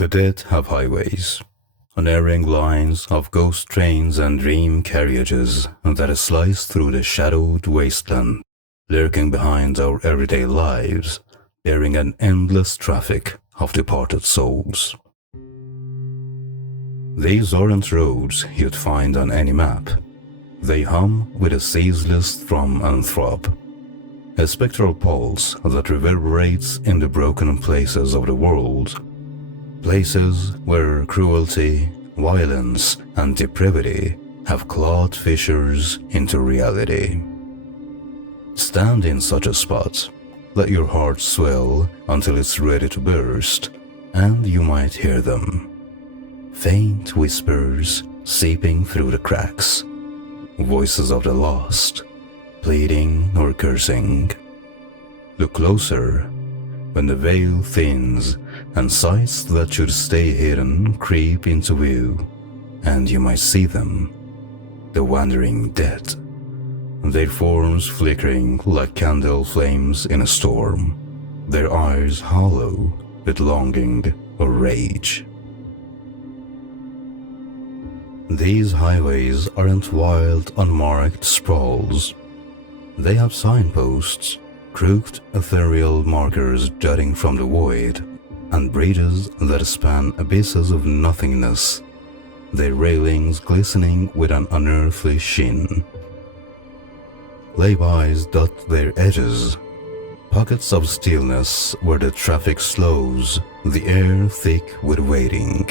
The dead have highways, unerring lines of ghost trains and dream carriages that slice through the shadowed wasteland, lurking behind our everyday lives, bearing an endless traffic of departed souls. These aren't roads you'd find on any map. They hum with a ceaseless thrum and throb, a spectral pulse that reverberates in the broken places of the world, places where cruelty, violence, and depravity have clawed fissures into reality. Stand in such a spot, let your heart swell until it's ready to burst, and you might hear them. Faint whispers seeping through the cracks, voices of the lost, pleading or cursing. Look closer when the veil thins and sights that should stay hidden creep into view, and you might see them, the wandering dead, their forms flickering like candle flames in a storm, their eyes hollow with longing or rage. These highways aren't wild, unmarked sprawls. They have signposts, crooked ethereal markers jutting from the void, and bridges that span abysses of nothingness, their railings glistening with an unearthly sheen. Laybys dot their edges, pockets of stillness where the traffic slows, the air thick with waiting.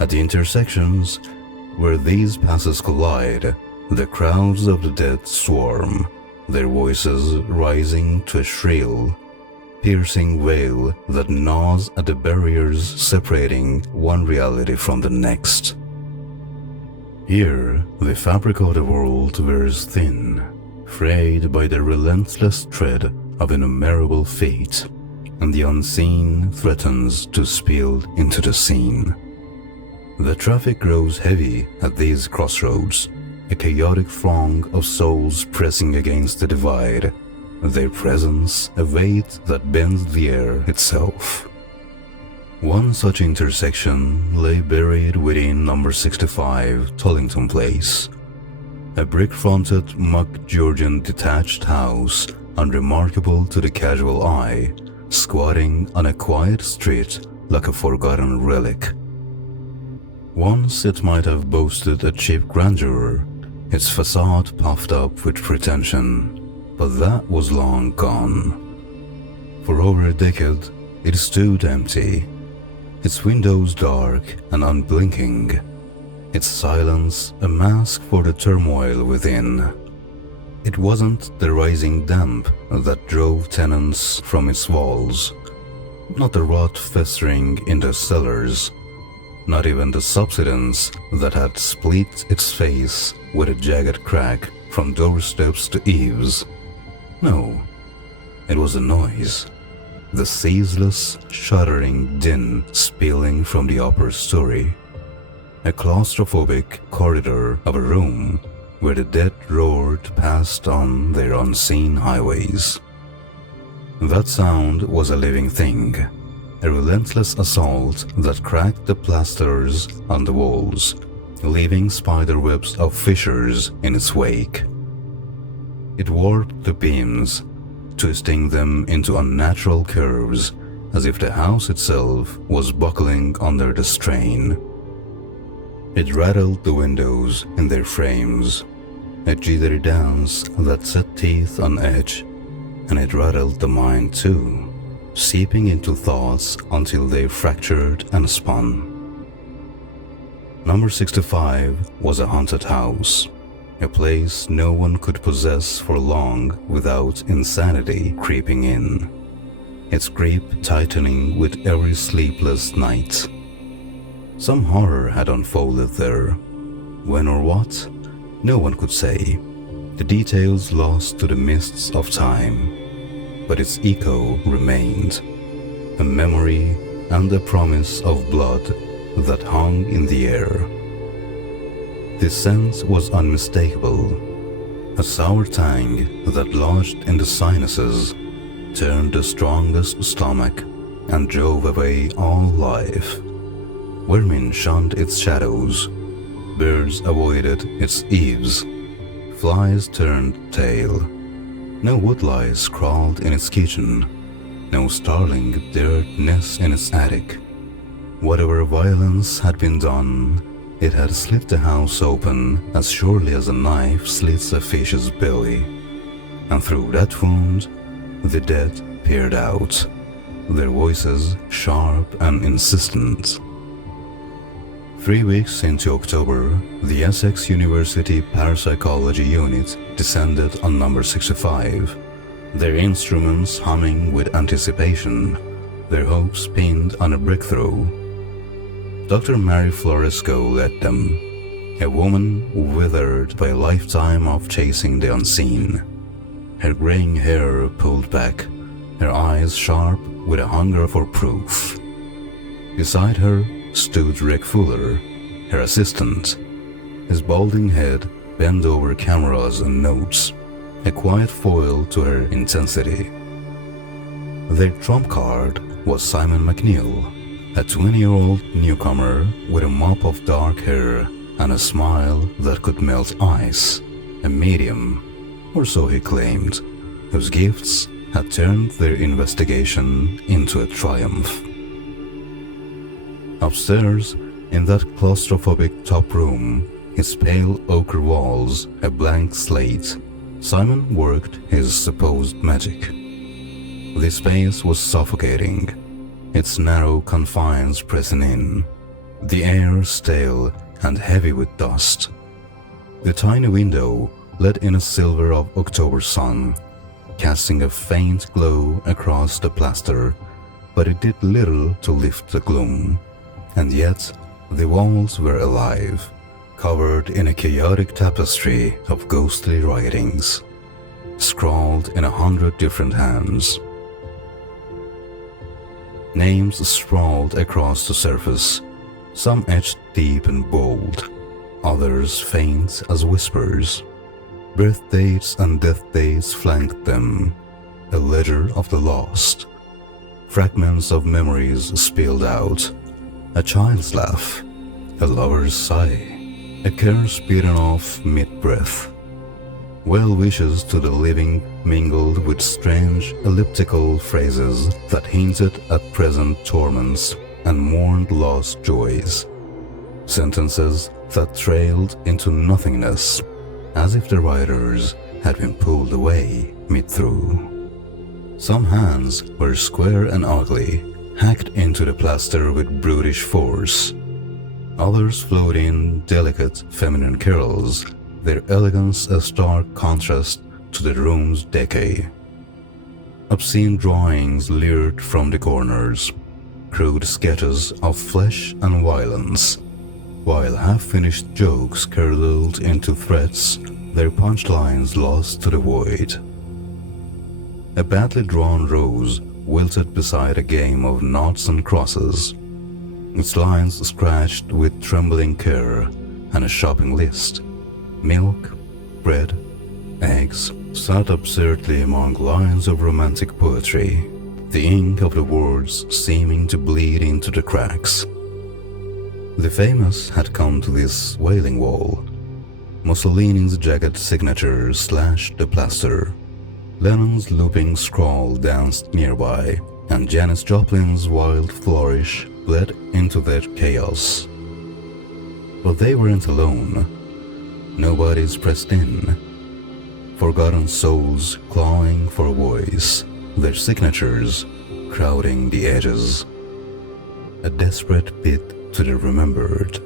At the intersections where these passes collide, the crowds of the dead swarm, their voices rising to a shrill, piercing wail that gnaws at the barriers separating one reality from the next. Here, the fabric of the world wears thin, frayed by the relentless tread of innumerable feet, and the unseen threatens to spill into the scene. The traffic grows heavy at these crossroads, a chaotic throng of souls pressing against the divide, their presence a weight that bends the air itself. One such intersection lay buried within number 65 Tollington Place, a brick-fronted muck-Georgian detached house unremarkable to the casual eye, squatting on a quiet street like a forgotten relic. Once it might have boasted a cheap grandeur, its facade puffed up with pretension, but that was long gone. For over a decade, it stood empty, its windows dark and unblinking, its silence a mask for the turmoil within. It wasn't the rising damp that drove tenants from its walls, not the rot festering in the cellars, not even the subsidence that had split its face with a jagged crack from doorsteps to eaves. No, it was a noise, the ceaseless, shuddering din spilling from the upper story, a claustrophobic corridor of a room where the dead roared past on their unseen highways. That sound was a living thing, a relentless assault that cracked the plasters on the walls, leaving spiderwebs of fissures in its wake. It warped the beams, twisting them into unnatural curves as if the house itself was buckling under the strain. It rattled the windows in their frames, a jittery dance that set teeth on edge, and it rattled the mind too, seeping into thoughts until they fractured and spun. Number 65 was a haunted house, a place no one could possess for long without insanity creeping in, its grip tightening with every sleepless night. Some horror had unfolded there. When or what? No one could say, the details lost to the mists of time. But its echo remained, a memory and a promise of blood that hung in the air. The scent was unmistakable, a sour tang that lodged in the sinuses, turned the strongest stomach and drove away all life. Vermin shunned its shadows, birds avoided its eaves, flies turned tail. No woodlice crawled in its kitchen, no starling dared nest in its attic. Whatever violence had been done, it had slit the house open as surely as a knife slits a fish's belly, and through that wound the dead peered out, their voices sharp and insistent. 3 weeks into October, the Essex University Parapsychology Unit descended on number 65, their instruments humming with anticipation, their hopes pinned on a breakthrough. Dr. Mary Florescu led them, a woman withered by a lifetime of chasing the unseen, her graying hair pulled back, her eyes sharp with a hunger for proof. Beside her stood Rick Fuller, her assistant, his balding head bent over cameras and notes, a quiet foil to her intensity. Their trump card was Simon McNeal, a 20-year-old newcomer with a mop of dark hair and a smile that could melt ice, a medium, or so he claimed, whose gifts had turned their investigation into a triumph. Upstairs, in that claustrophobic top room, its pale ochre walls a blank slate, Simon worked his supposed magic. The space was suffocating, its narrow confines pressing in, the air stale and heavy with dust. The tiny window let in a silver of October sun, casting a faint glow across the plaster, but it did little to lift the gloom. And yet, the walls were alive, covered in a chaotic tapestry of ghostly writings, scrawled in 100 different hands. Names sprawled across the surface, some etched deep and bold, others faint as whispers. Birth dates and death dates flanked them, a ledger of the lost. Fragments of memories spilled out, a child's laugh, a lover's sigh, a curse beaten off mid-breath. Well wishes to the living mingled with strange elliptical phrases that hinted at present torments and mourned lost joys. Sentences that trailed into nothingness, as if the writers had been pulled away mid-through. Some hands were square and ugly, hacked into the plaster with brutish force. Others flowed in delicate feminine curls, their elegance a stark contrast to the room's decay. Obscene drawings leered from the corners, crude sketches of flesh and violence, while half-finished jokes curdled into threats, their punchlines lost to the void. A badly drawn rose wilted beside a game of noughts and crosses, its lines scratched with trembling care, and a shopping list. Milk, bread, eggs sat absurdly among lines of romantic poetry, the ink of the words seeming to bleed into the cracks. The famous had come to this wailing wall. Mussolini's jagged signature slashed the plaster. Lennon's looping scrawl danced nearby, and Janis Joplin's wild flourish bled into that chaos. But they weren't alone. Nobody's pressed in. Forgotten souls clawing for a voice, their signatures crowding the edges. A desperate bid to the remembered.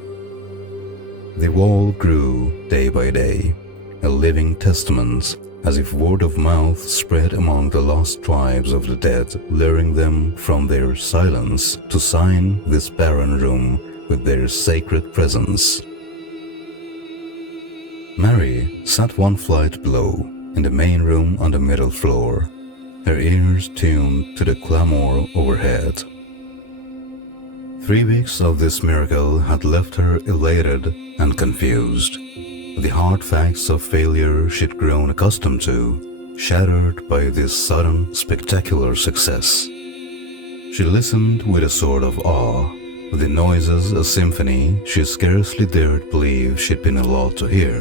The wall grew day by day, a living testament, as if word of mouth spread among the lost tribes of the dead, luring them from their silence to sign this barren room with their sacred presence. Mary sat one flight below, in the main room on the middle floor, her ears tuned to the clamor overhead. 3 weeks of this miracle had left her elated and confused. The hard facts of failure she'd grown accustomed to, shattered by this sudden, spectacular success. She listened with a sort of awe. The noises, a symphony she scarcely dared believe she'd been allowed to hear.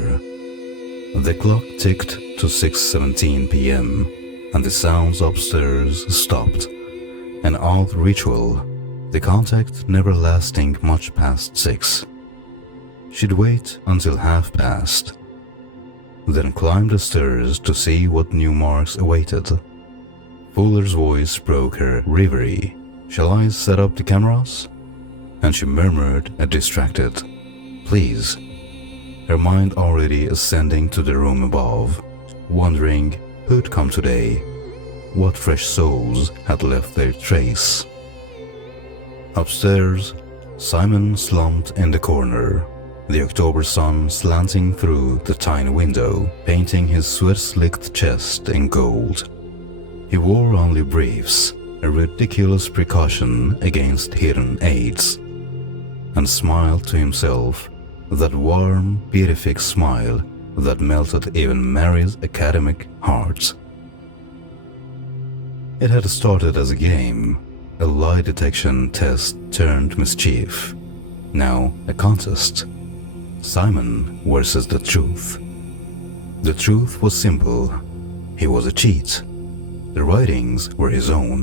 The clock ticked to 6:17 p.m. and the sounds upstairs stopped. An odd ritual, the contact never lasting much past 6. She'd wait until 1/2 then climbed the stairs to see what new marks awaited. Fuller's voice broke her reverie. "Shall I set up the cameras?" And she murmured a distracted, "Please," her mind already ascending to the room above, wondering who'd come today, what fresh souls had left their trace. Upstairs, Simon slumped in the corner, the October sun slanting through the tiny window, painting his sweat-slicked chest in gold. He wore only briefs, a ridiculous precaution against hidden aids, and smiled to himself, that warm, beatific smile that melted even Mary's academic heart. It had started as a game, a lie detection test turned mischief, now a contest. Simon versus the truth. The truth was simple. He was a cheat. The writings were his own,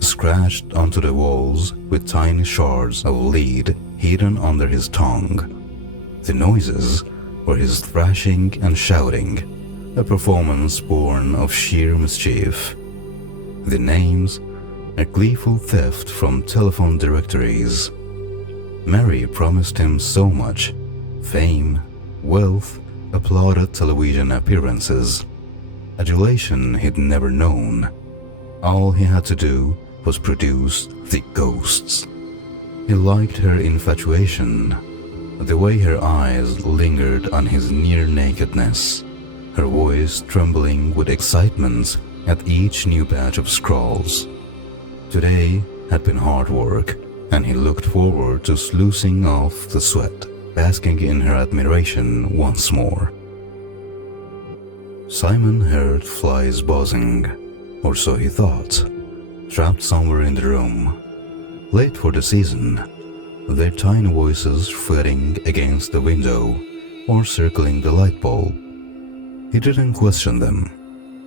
scratched onto the walls with tiny shards of lead hidden under his tongue. The noises were his thrashing and shouting, a performance born of sheer mischief. The names, a gleeful theft from telephone directories. Mary promised him so much: fame, wealth, applauded television appearances, adulation he'd never known. All he had to do was produce the ghosts. He liked her infatuation, the way her eyes lingered on his near-nakedness, her voice trembling with excitement at each new batch of scrawls. Today had been hard work, and he looked forward to sluicing off the sweat, basking in her admiration once more. Simon heard flies buzzing, or so he thought, trapped somewhere in the room. Late for the season, their tiny voices flitting against the window or circling the light bulb. He didn't question them,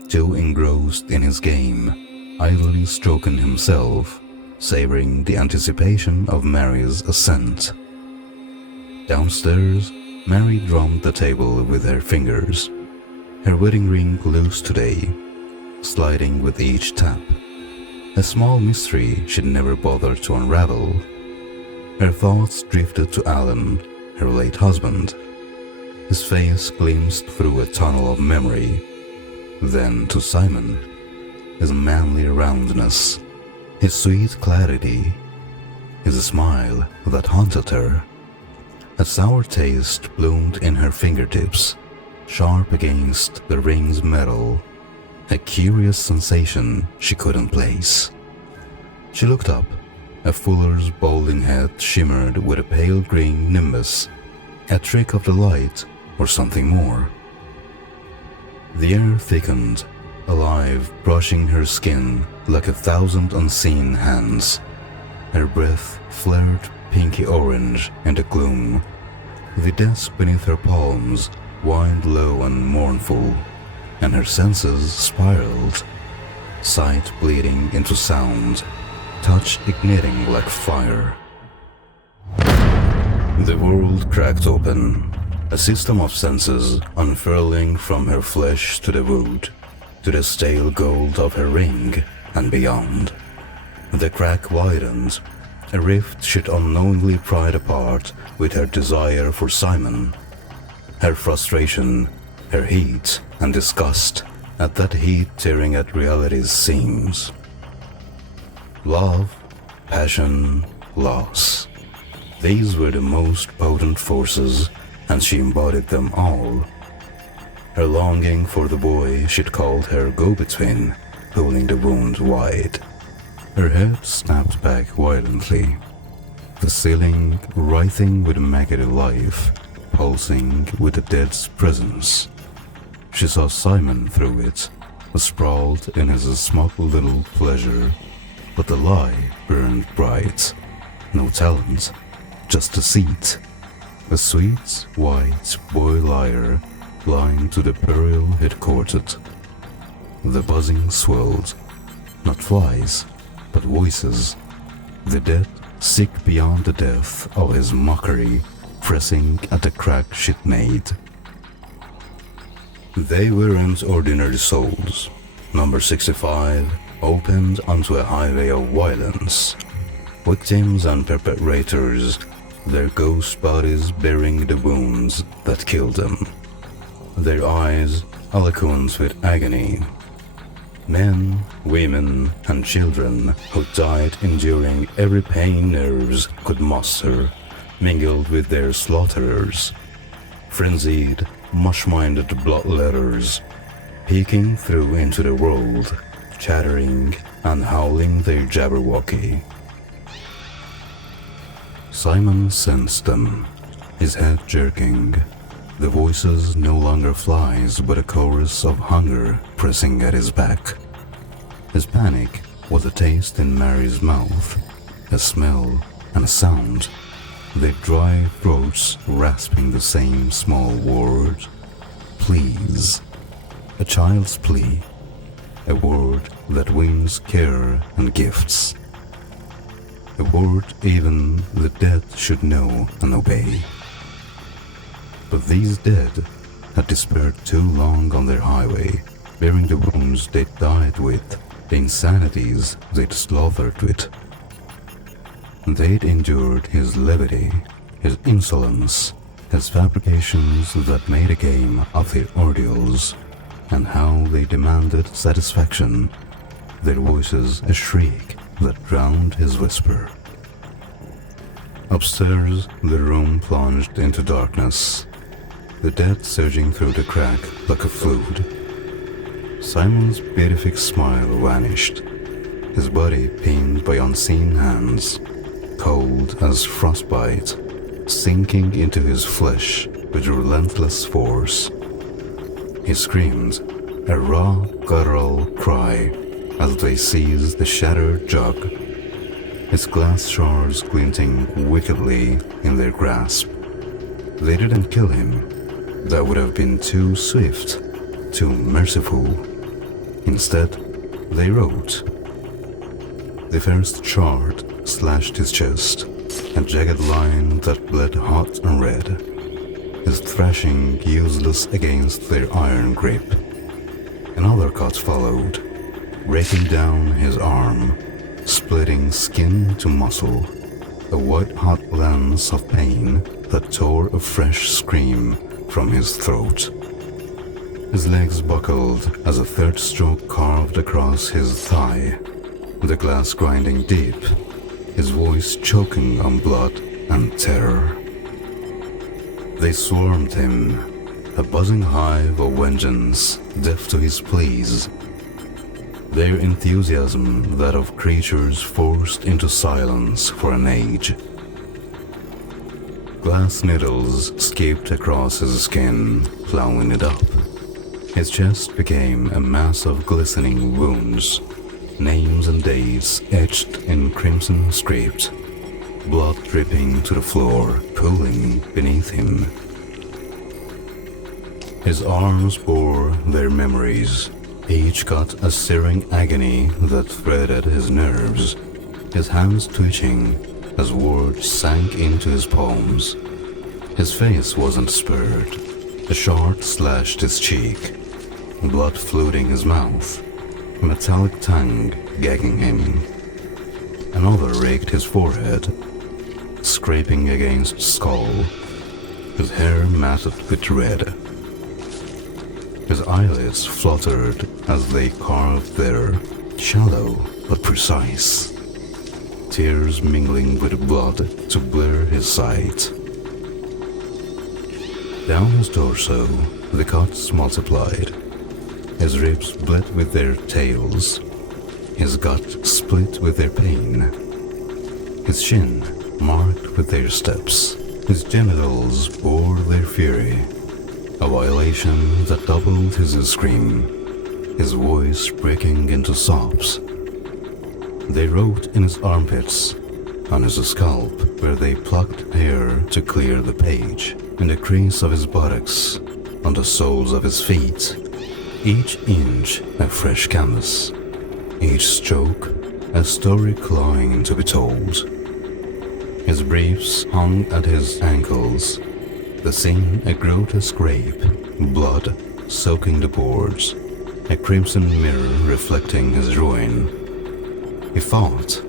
too engrossed in his game, idly stroking himself, savoring the anticipation of Mary's ascent. Downstairs, Mary drummed the table with her fingers, her wedding ring loose today, sliding with each tap. A small mystery she'd never bothered to unravel. Her thoughts drifted to Alan, her late husband. His face glimpsed through a tunnel of memory. Then to Simon, his manly roundness, his sweet clarity, his smile that haunted her. A sour taste bloomed in her fingertips, sharp against the ring's metal, a curious sensation she couldn't place. She looked up. A fuller's balding head shimmered with a pale green nimbus, a trick of the light or something more. The air thickened, alive, brushing her skin like 1,000 unseen hands. Her breath flared pinky orange in the gloom. The desk beneath her palms whined low and mournful, and her senses spiraled, sight bleeding into sound, touch igniting like fire. The world cracked open, a system of senses unfurling from her flesh to the wood, to the stale gold of her ring and beyond. The crack widened, a rift she'd unknowingly pried apart with her desire for Simon, her frustration, her heat and disgust at that heat tearing at reality's seams. Love, passion, loss. These were the most potent forces, and she embodied them all. Her longing for the boy she'd called her go-between, pulling the wound wide. Her head snapped back violently, the ceiling writhing with maggoty life, pulsing with the dead's presence. She saw Simon through it, sprawled in his smug little pleasure, But the lie burned bright. No talent, just deceit. A sweet, white boy liar blind to the peril he'd courted. The buzzing swelled, not flies, but voices. The dead, sick beyond the death of his mockery, pressing at the crack she'd made. They weren't ordinary souls. Number 65 opened onto a highway of violence. Victims and perpetrators, their ghost bodies bearing the wounds that killed them. Their eyes eloquent with agony. Men, women, and children who died enduring every pain nerves could muster, mingled with their slaughterers. Frenzied, mush-minded bloodletters, peeking through into the world, chattering and howling their jabberwocky. Simon sensed them, his head jerking. The voices no longer flies, but a chorus of hunger pressing at his back. His panic was a taste in Mary's mouth, a smell and a sound. Their dry throats rasping the same small word. Please. A child's plea. A word that wins care and gifts. A word even the dead should know and obey. But these dead had despaired too long on their highway, bearing the wounds they'd died with, the insanities they'd slaughtered with. They'd endured his levity, his insolence, his fabrications that made a game of their ordeals, and how they demanded satisfaction, their voices a shriek that drowned his whisper. Upstairs, the room plunged into darkness, the dead surging through the crack like a flood. Simon's beatific smile vanished, his body pinned by unseen hands, cold as frostbite, sinking into his flesh with relentless force. He screamed, a raw, guttural cry, as they seized the shattered jug, his glass shards glinting wickedly in their grasp. They didn't kill him. That would have been too swift, too merciful. Instead, they wrote. The first shard slashed his chest, a jagged line that bled hot and red, his thrashing useless against their iron grip. Another cut followed, breaking down his arm, splitting skin to muscle, a white-hot lance of pain that tore a fresh scream from his throat. His legs buckled as a third stroke carved across his thigh, the glass grinding deep, his voice choking on blood and terror. They swarmed him, a buzzing hive of vengeance, deaf to his pleas. Their enthusiasm that of creatures forced into silence for an age. Glass needles escaped across his skin, plowing it up. His chest became a mass of glistening wounds, names and dates etched in crimson script, blood dripping to the floor, pooling beneath him. His arms bore their memories, each got a searing agony that threaded his nerves, his hands twitching as words sank into his palms. His face wasn't spared. A shard slashed his cheek, blood flooding his mouth, a metallic tongue gagging him. Another raked his forehead, scraping against skull, his hair matted with red. His eyelids fluttered as they carved their shallow but precise, tears mingling with blood to blur his sight. Down his torso, the cuts multiplied. His ribs bled with their tails, his gut split with their pain, his shin marked with their steps, his genitals bore their fury, a violation that doubled his scream, his voice breaking into sobs. They wrote in his armpits, on his scalp where they plucked hair to clear the page, in the crease of his buttocks, on the soles of his feet, each inch a fresh canvas, each stroke a story clawing to be told. His briefs hung at his ankles, the scene a grotesque rape, blood soaking the boards, a crimson mirror reflecting his ruin. He fought,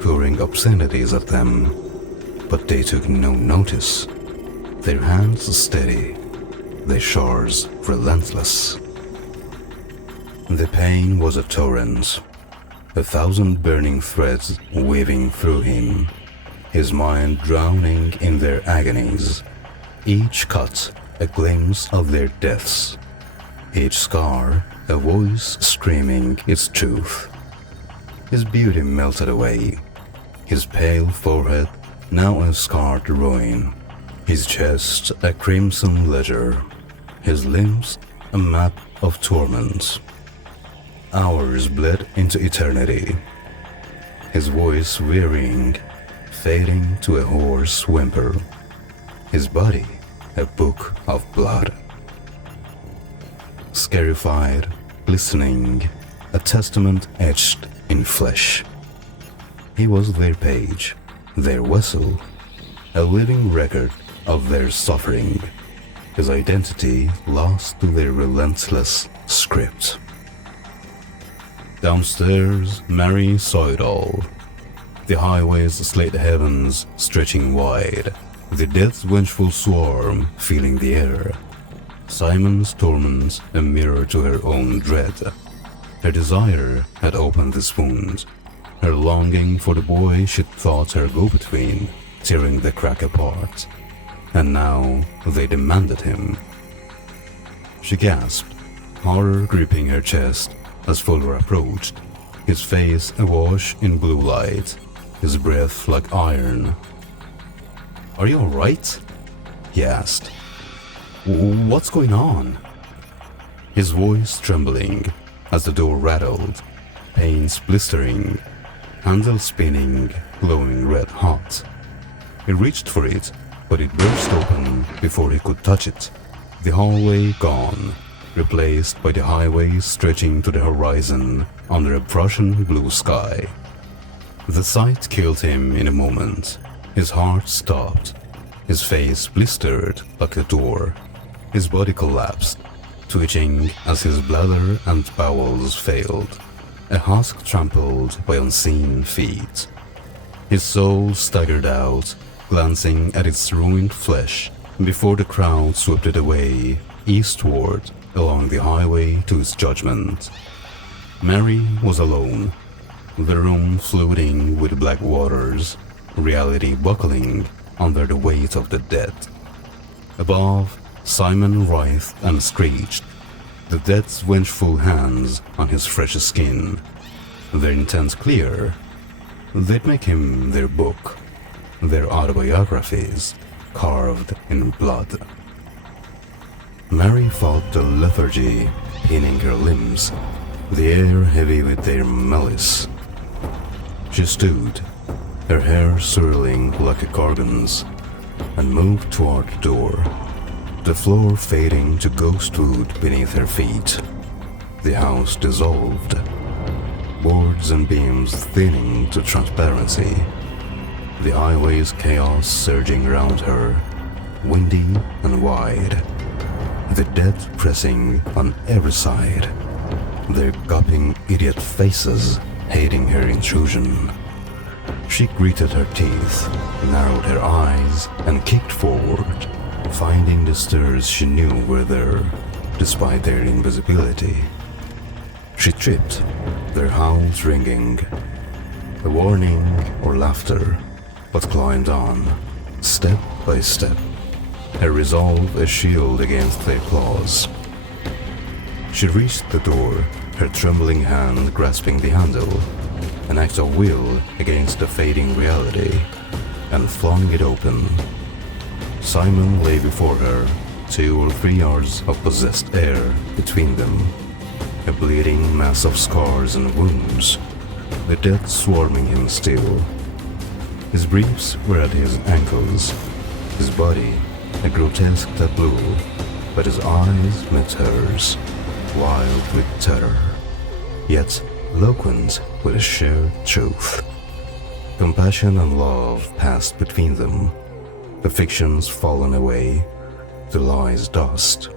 pouring obscenities at them, but they took no notice, their hands steady, their shards relentless. The pain was a torrent, 1,000 burning threads weaving through him, his mind drowning in their agonies, each cut a glimpse of their deaths, each scar a voice screaming its truth. His beauty melted away, his pale forehead now a scarred ruin, his chest a crimson ledger, his limbs a map of torment. Hours bled into eternity, his voice wearying, fading to a hoarse whimper, his body a book of blood. Scarified, glistening, a testament etched in flesh. He was their page, their vessel, a living record of their suffering, his identity lost to their relentless script. Downstairs, Mary saw it all. The highways slate heavens stretching wide, the death's vengeful swarm filling the air. Simon's torment a mirror to her own dread. Her desire had opened this wound, her longing for the boy she'd thought her go-between, tearing the crack apart. And now they demanded him. She gasped, horror gripping her chest as Fuller approached, his face awash in blue light, his breath like iron. "Are you all right?" he asked. "What's going on?" His voice trembling as the door rattled, panes blistering, handle spinning, glowing red hot. He reached for it, but it burst open before he could touch it. The hallway gone, replaced by the highway stretching to the horizon under a Prussian blue sky. The sight killed him in a moment. His heart stopped, his face blistered like a door, his body collapsed, twitching as his bladder and bowels failed, a husk trampled by unseen feet. His soul staggered out, glancing at its ruined flesh before the crowd swept it away eastward along the highway to its judgment. Mary was alone, the room floating with black waters, reality buckling under the weight of the dead. Above, Simon writhed and screeched, the dead's vengeful hands on his fresh skin, their intent clear. They'd make him their book, their autobiographies, carved in blood. Mary felt the lethargy pinning her limbs, the air heavy with their malice. She stood, her hair swirling like a gorgon's, and moved toward the door, the floor fading to ghost wood beneath her feet. The house dissolved, boards and beams thinning to transparency, the highway's chaos surging around her, windy and wide, the dead pressing on every side, their gaping idiot faces hating her intrusion. She gritted her teeth, narrowed her eyes, and kicked forward, finding the stirs she knew were there, despite their invisibility. She tripped, their howls ringing, a warning or laughter, but climbed on, step by step, her resolve a shield against their claws. She reached the door, her trembling hand grasping the handle, an act of will against the fading reality, and flung it open. Simon lay before her, 2 or 3 yards of possessed air between them, a bleeding mass of scars and wounds, the dead swarming him still. His briefs were at his ankles, his body a grotesque tableau, but his eyes met hers, wild with terror, yet eloquent with a shared truth. Compassion and love passed between them, the fictions fallen away, the lies dust.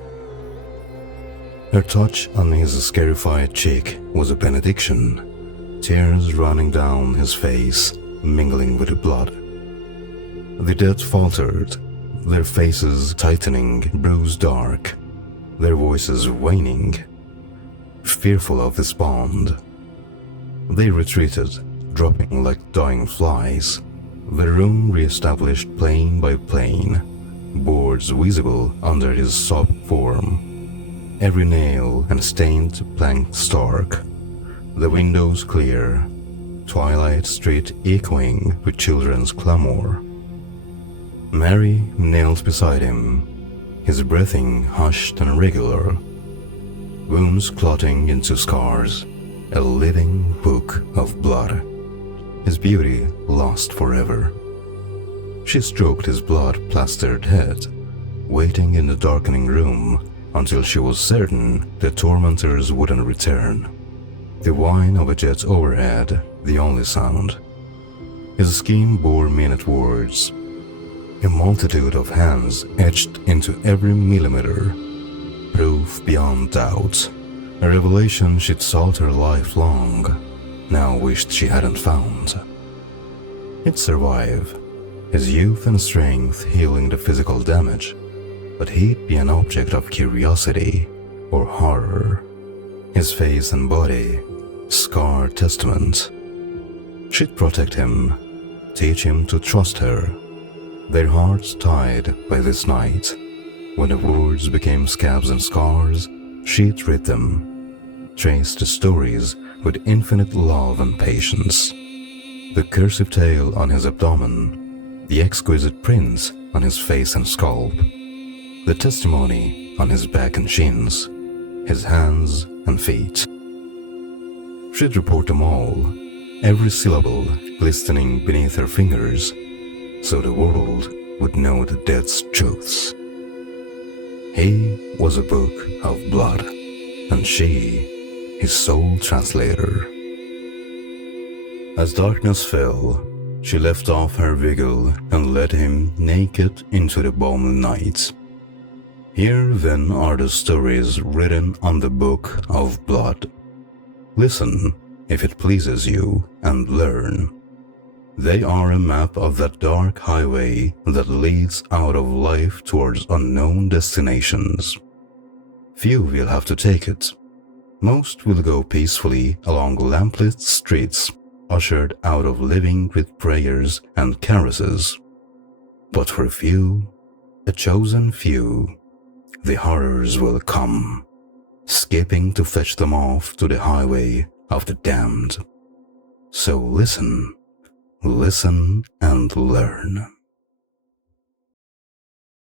Her touch on his scarified cheek was a benediction, tears running down his face, mingling with the blood. The dead faltered, their faces tightening, bruised dark, their voices waning, fearful of this bond. They retreated, dropping like dying flies, the room re-established plane by plane, boards visible under his soft form, every nail and stained plank stark, the windows clear, twilight street echoing with children's clamor. Mary knelt beside him, his breathing hushed and regular, wounds clotting into scars, a living book of blood, his beauty lost forever. She stroked his blood-plastered head, waiting in the darkening room until she was certain the tormentors wouldn't return. The whine of a jet overhead, the only sound. His skin bore minute words, a multitude of hands etched into every millimeter, proof beyond doubt, a revelation she'd sought her life long, now wished she hadn't found. He'd survive, his youth and strength healing the physical damage, but he'd be an object of curiosity or horror, his face and body, scar testament. She'd protect him, teach him to trust her, their hearts tied by this night. When the words became scabs and scars, she'd read them, trace the stories with infinite love and patience. The cursive tale on his abdomen, the exquisite prints on his face and scalp, the testimony on his back and shins, his hands and feet. She'd report them all, every syllable glistening beneath her fingers, so the world would know the dead's truths. He was a book of blood, and she, his sole translator. As darkness fell, she left off her vigil and led him naked into the balmy night. Here then are the stories written on the book of blood. Listen, if it pleases you, and learn. They are a map of that dark highway that leads out of life towards unknown destinations. Few will have to take it. Most will go peacefully along lamplit streets, ushered out of living with prayers and caresses. But for few, a chosen few, the horrors will come, skipping to fetch them off to the highway of the damned. So listen and learn.